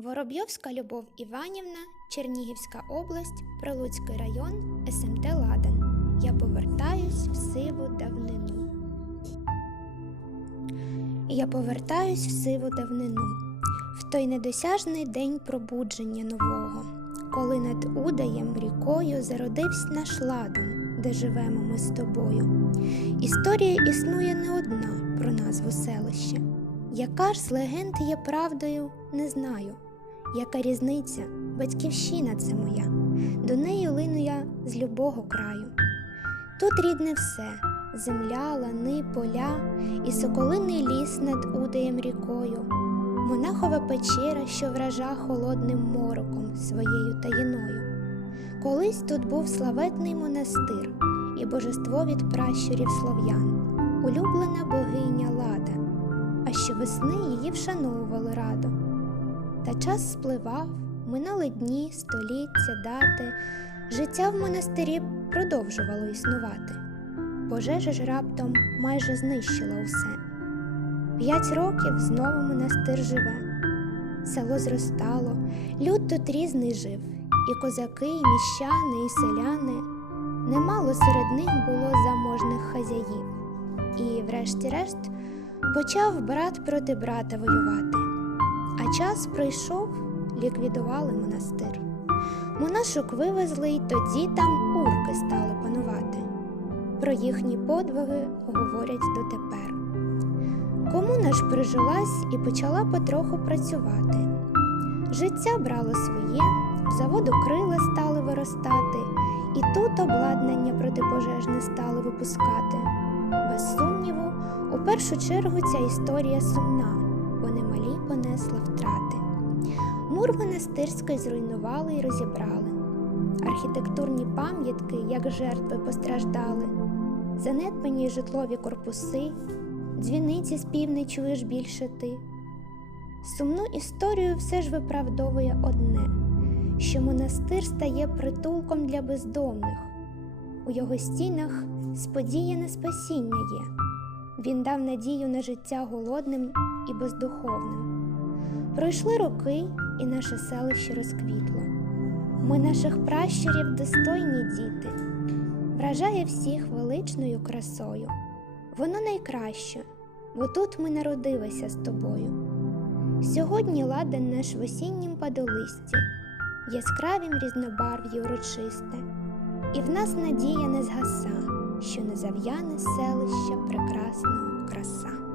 Воробйовська Любов Іванівна, Чернігівська область, Прилуцький район, СМТ Ладан. Я повертаюсь в сиву давнину. Я повертаюсь в сиву давнину, в той недосяжний день пробудження нового, коли над удаєм рікою зародився наш ладан, де живемо ми з тобою. Історія існує не одна про назву селища. Яка ж з легенд є правдою, не знаю. Яка різниця, батьківщина це моя, до неї лину я з любого краю. Тут рідне все земля, лани, поля і соколиний ліс над удаєм рікою, монахова печера, що вража холодним мороком своєю таїною. Колись тут був славетний монастир і божество від пращурів слов'ян, улюблена богиня Лада, а щовесни її вшановували радо. Та час спливав, минали дні, століття, дати, життя в монастирі продовжувало існувати. Пожежа ж раптом майже знищила усе. П'ять років знову монастир живе. Село зростало, люд тут різний жив, і козаки, і міщани, і селяни. Немало серед них було заможних хазяїв. І, врешті-решт, почав брат проти брата воювати. Час пройшов, ліквідували монастир. Монашок вивезли, й тоді там урки стали панувати. Про їхні подвиги говорять дотепер. Комуна ж прижилась і почала потроху працювати. Життя брало своє, заводу крила стали виростати, і тут обладнання протипожежне стали випускати. Без сумніву, у першу чергу ця історія сумна, бо немалі понесла втрати. Мур монастирський зруйнували і розібрали. Архітектурні пам'ятки, як жертви, постраждали, занедбані житлові корпуси, дзвіниці з півни чуєш більше ти. Сумну історію все ж виправдовує одне, що монастир стає притулком для бездомних. У його стінах сподіяне спасіння є. Він дав надію на життя голодним і бездуховним. Пройшли роки, і наше селище розквітло. Ми наших пращурів достойні діти, вражає всіх величною красою. Воно найкраще, бо тут ми народилися з тобою. Сьогодні ладен наш в осіннім падолисті, яскравім різнобарв'ї урочисте, і в нас надія не згаса, що не зав'яне селища прекрасного краса.